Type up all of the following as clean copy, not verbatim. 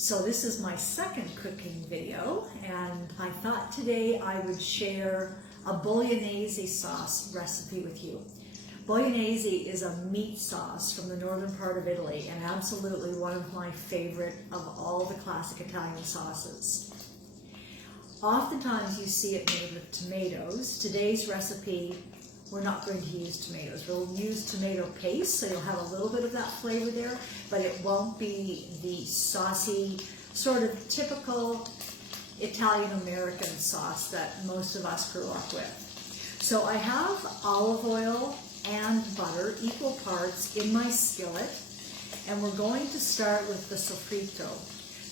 So this is my second cooking video, and I thought today I would share a Bolognese sauce recipe with you. Bolognese is a meat sauce from the northern part of Italy and absolutely one of my favorite of all the classic Italian sauces. Oftentimes you see it made with tomatoes. Today's recipe, we're not going to use tomatoes. We'll use tomato paste, so you'll have a little bit of that flavor there, but it won't be the saucy, sort of typical Italian-American sauce that most of us grew up with. So I have olive oil and butter, equal parts, in my skillet, and we're going to start with the sofrito.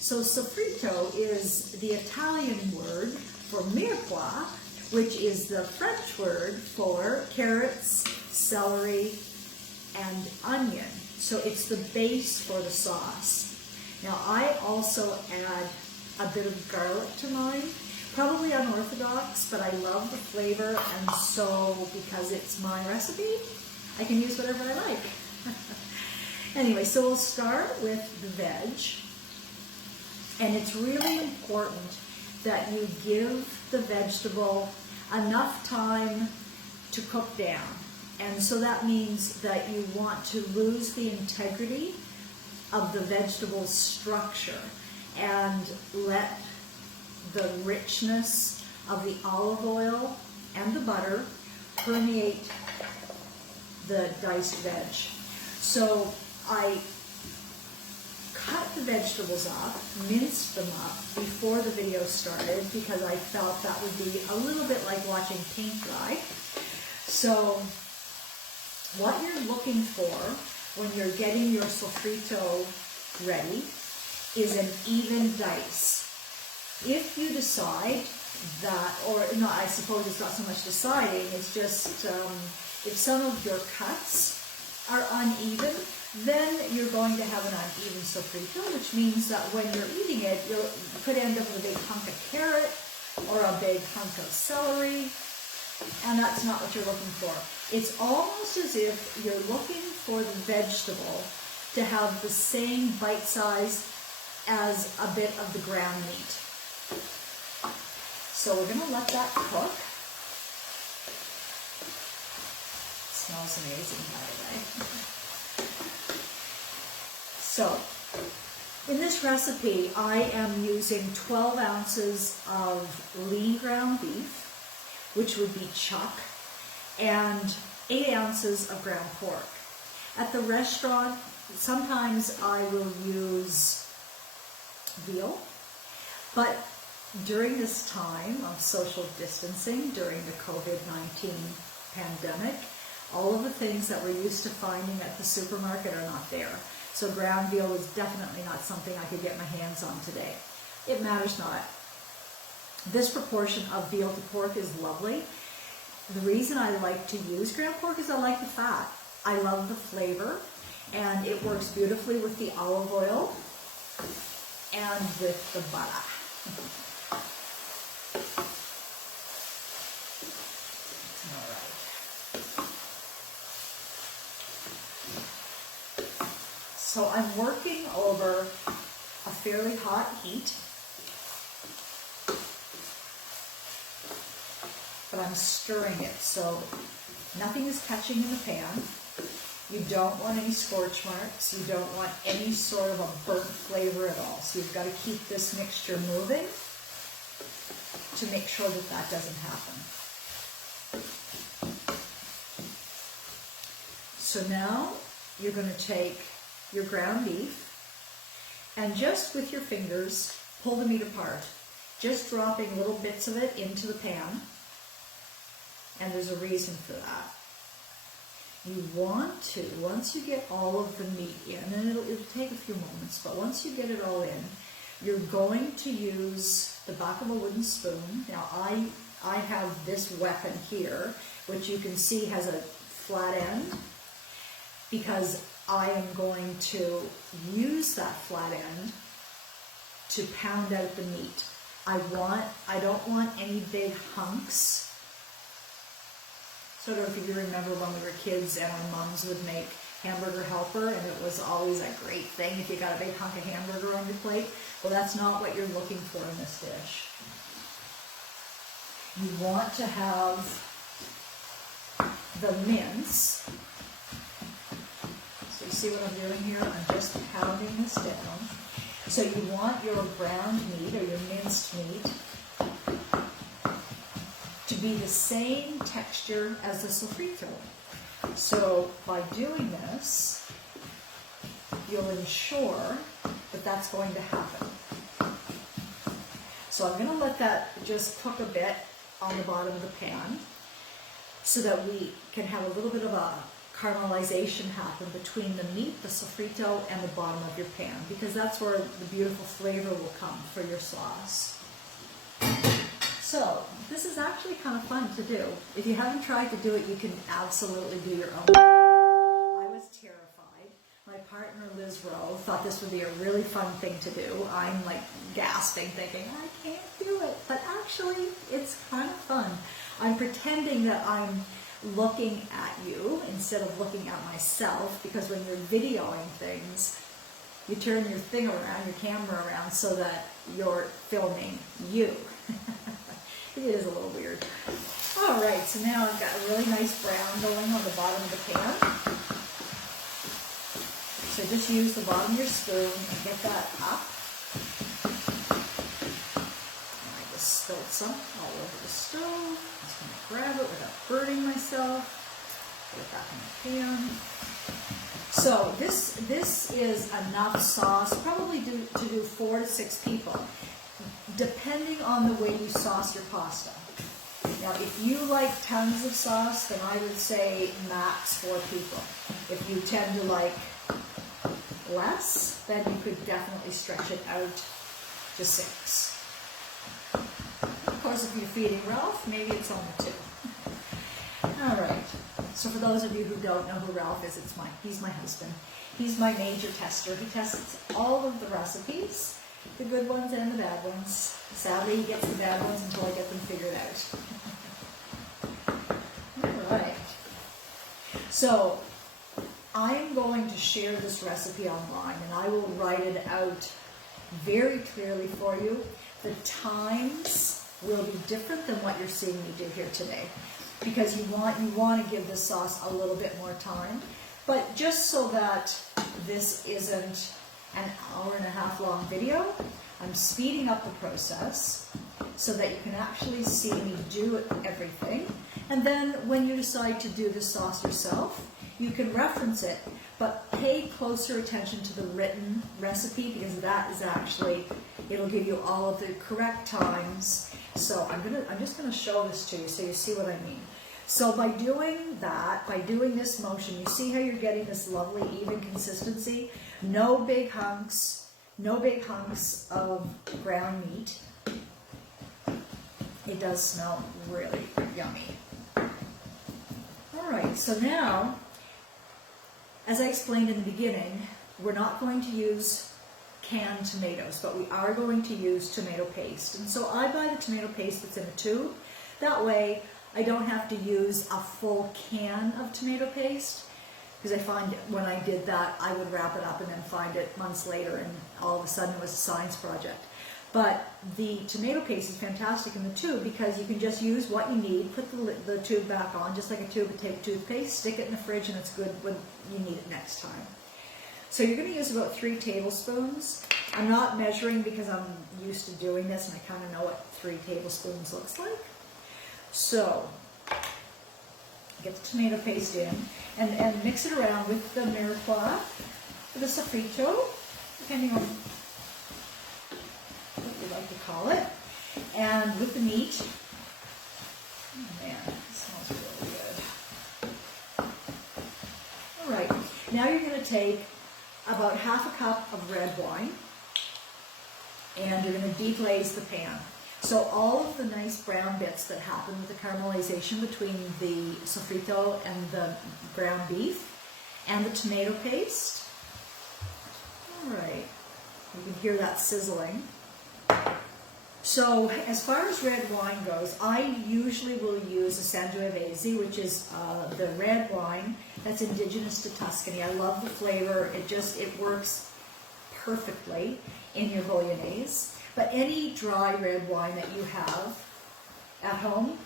So sofrito is the Italian word for mirepoix, which is the French word for carrots, celery, and onion. So it's the base for the sauce. Now I also add a bit of garlic to mine, probably unorthodox, but I love the flavor, and so because it's my recipe, I can use whatever I like. Anyway, so we'll start with the veg, and it's really important that you give the vegetable enough time to cook down. And so that means that you want to lose the integrity of the vegetable's structure and let the richness of the olive oil and the butter permeate the diced veg. So I cut the vegetables up, minced them up before the video started because I felt that would be a little bit like watching paint dry. So what you're looking for when you're getting your sofrito ready is an even dice. If you decide that, or no, I suppose it's not so much deciding, it's just if some of your cuts are uneven, then you're going to have an uneven sofrito, which means that when you're eating it, you could end up with a big hunk of carrot or a big hunk of celery, and that's not what you're looking for. It's almost as if you're looking for the vegetable to have the same bite size as a bit of the ground meat. So we're going to let that cook. It smells amazing, by the way. So, in this recipe, I am using 12 ounces of lean ground beef, which would be chuck, and 8 ounces of ground pork. At the restaurant, sometimes I will use veal, but during this time of social distancing, during the COVID-19 pandemic, all of the things that we're used to finding at the supermarket are not there. So ground veal is definitely not something I could get my hands on today. It matters not. This proportion of veal to pork is lovely. The reason I like to use ground pork is I like the fat. I love the flavor, and it works beautifully with the olive oil and with the butter. So I'm working over a fairly hot heat, but I'm stirring it so nothing is catching in the pan. You don't want any scorch marks. You don't want any sort of a burnt flavor at all. So you've got to keep this mixture moving to make sure that that doesn't happen. So now you're going to take your ground beef and just with your fingers pull the meat apart, just dropping little bits of it into the pan, and there's a reason for that. You want to, once you get all of the meat in, and it'll take a few moments, but once you get it all in, you're going to use the back of a wooden spoon. Now I have this weapon here, which you can see has a flat end, because I am going to use that flat end to pound out the meat. I don't want any big hunks. Sort of, if you remember when we were kids and our moms would make hamburger helper, and it was always a great thing if you got a big hunk of hamburger on your plate. Well, that's not what you're looking for in this dish. You want to have the mince. So you see what I'm doing here? I'm just pounding this down. So you want your ground meat or your minced meat to be the same texture as the sofrito. So by doing this, you'll ensure that that's going to happen. So I'm going to let that just cook a bit on the bottom of the pan so that we can have a little bit of a caramelization happen between the meat, the sofrito, and the bottom of your pan, because that's where the beautiful flavor will come for your sauce. So this is actually kind of fun to do. If you haven't tried to do it, you can absolutely do your own. I was terrified. My partner Liz Rowe thought this would be a really fun thing to do. I'm like gasping, thinking, I can't do it. But actually, it's kind of fun. I'm pretending that I'm looking at you instead of looking at myself, because when you're videoing things, you turn your thing around, your camera around, so that you're filming you. It is a little weird. All right, so now I've got a really nice brown going on the bottom of the pan. So just use the bottom of your spoon and get that up. And I just spilled some all over the stove. Just going to grab it without burning myself. Put it back in the pan. So this is enough sauce, probably to do 4 to 6 people, depending on the way you sauce your pasta. Now, if you like tons of sauce, then I would say max 4 people. If you tend to like less, then you could definitely stretch it out to 6. Of course, if you're feeding Ralph, maybe it's only 2. All right. So for those of you who don't know who Ralph is, he's my husband. He's my major tester. He tests all of the recipes, the good ones and the bad ones. Sadly, he gets the bad ones until I get them figured out. All right. So I'm going to share this recipe online, and I will write it out very clearly for you. The times will be different than what you're seeing me do here today, because you want to give this sauce a little bit more time. But just so that this isn't an hour-and-a-half long video, I'm speeding up the process so that you can actually see me do everything. And then when you decide to do the sauce yourself, you can reference it, but pay closer attention to the written recipe, because that is actually, it'll give you all of the correct times. So I'm just gonna show this to you so you see what I mean. So by doing that, by doing this motion, you see how you're getting this lovely even consistency? No big hunks of ground meat. It does smell really yummy. All right, so now, as I explained in the beginning, we're not going to use canned tomatoes, but we are going to use tomato paste. And so I buy the tomato paste that's in a tube. That way I don't have to use a full can of tomato paste, because I find when I did that, I would wrap it up and then find it months later, and all of a sudden it was a science project. But the tomato paste is fantastic in the tube, because you can just use what you need, put the tube back on, just like a tube of toothpaste, stick it in the fridge, and it's good when you need it next time. So you're going to use about 3 tablespoons. I'm not measuring because I'm used to doing this and I kind of know what 3 tablespoons looks like. So get the tomato paste in and mix it around with the mirepoix, with the sofrito, depending on what you like to call it, and with the meat. Oh man, it smells really good. All right, now you're going to take about half a cup of red wine, and you're going to deglaze the pan. So all of the nice brown bits that happen with the caramelization between the sofrito and the ground beef and the tomato paste. All right, you can hear that sizzling. So as far as red wine goes, I usually will use a Sangiovese, which is the red wine that's indigenous to Tuscany. I love the flavor. It works perfectly in your bolognese. But any dry red wine that you have at home,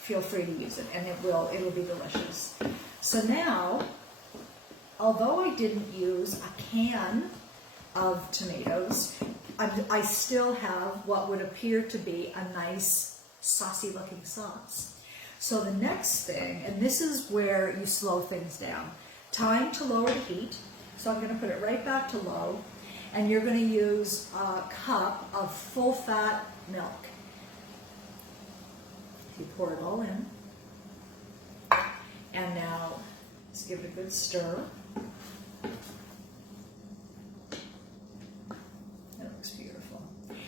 feel free to use it, and it'll be delicious. So now, although I didn't use a can of tomatoes, I still have what would appear to be a nice saucy looking sauce. So the next thing, and this is where you slow things down, time to lower the heat. So I'm going to put it right back to low, and you're going to use a cup of full fat milk. You pour it all in, and now let's give it a good stir. That looks beautiful.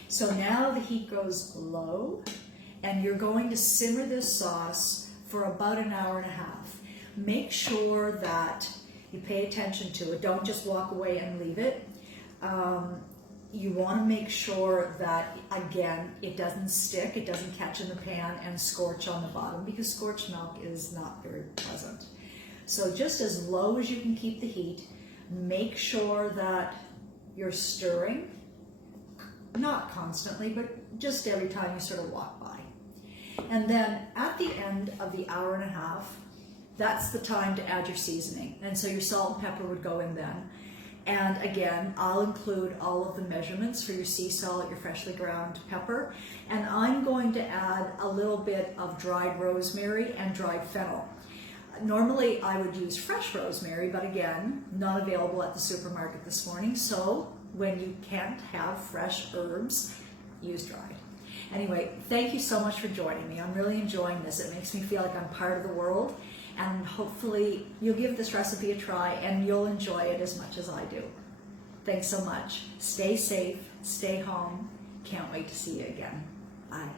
So now the heat goes low, and you're going to simmer this sauce for about an hour and a half. Make sure that you pay attention to it. Don't just walk away and leave it. You want to make sure that, again, it doesn't stick, it doesn't catch in the pan and scorch on the bottom, because scorched milk is not very pleasant. So just as low as you can keep the heat, make sure that you're stirring, not constantly, but just every time you sort of walk by. And then at the end of the hour and a half, that's the time to add your seasoning. And so your salt and pepper would go in then. And again, I'll include all of the measurements for your sea salt, your freshly ground pepper, and I'm going to add a little bit of dried rosemary and dried fennel. Normally I would use fresh rosemary, but again, not available at the supermarket this morning, so when you can't have fresh herbs, use dried. Anyway, thank you so much for joining me. I'm really enjoying this. It makes me feel like I'm part of the world, and hopefully you'll give this recipe a try and you'll enjoy it as much as I do. Thanks so much. Stay safe, stay home. Can't wait to see you again. Bye.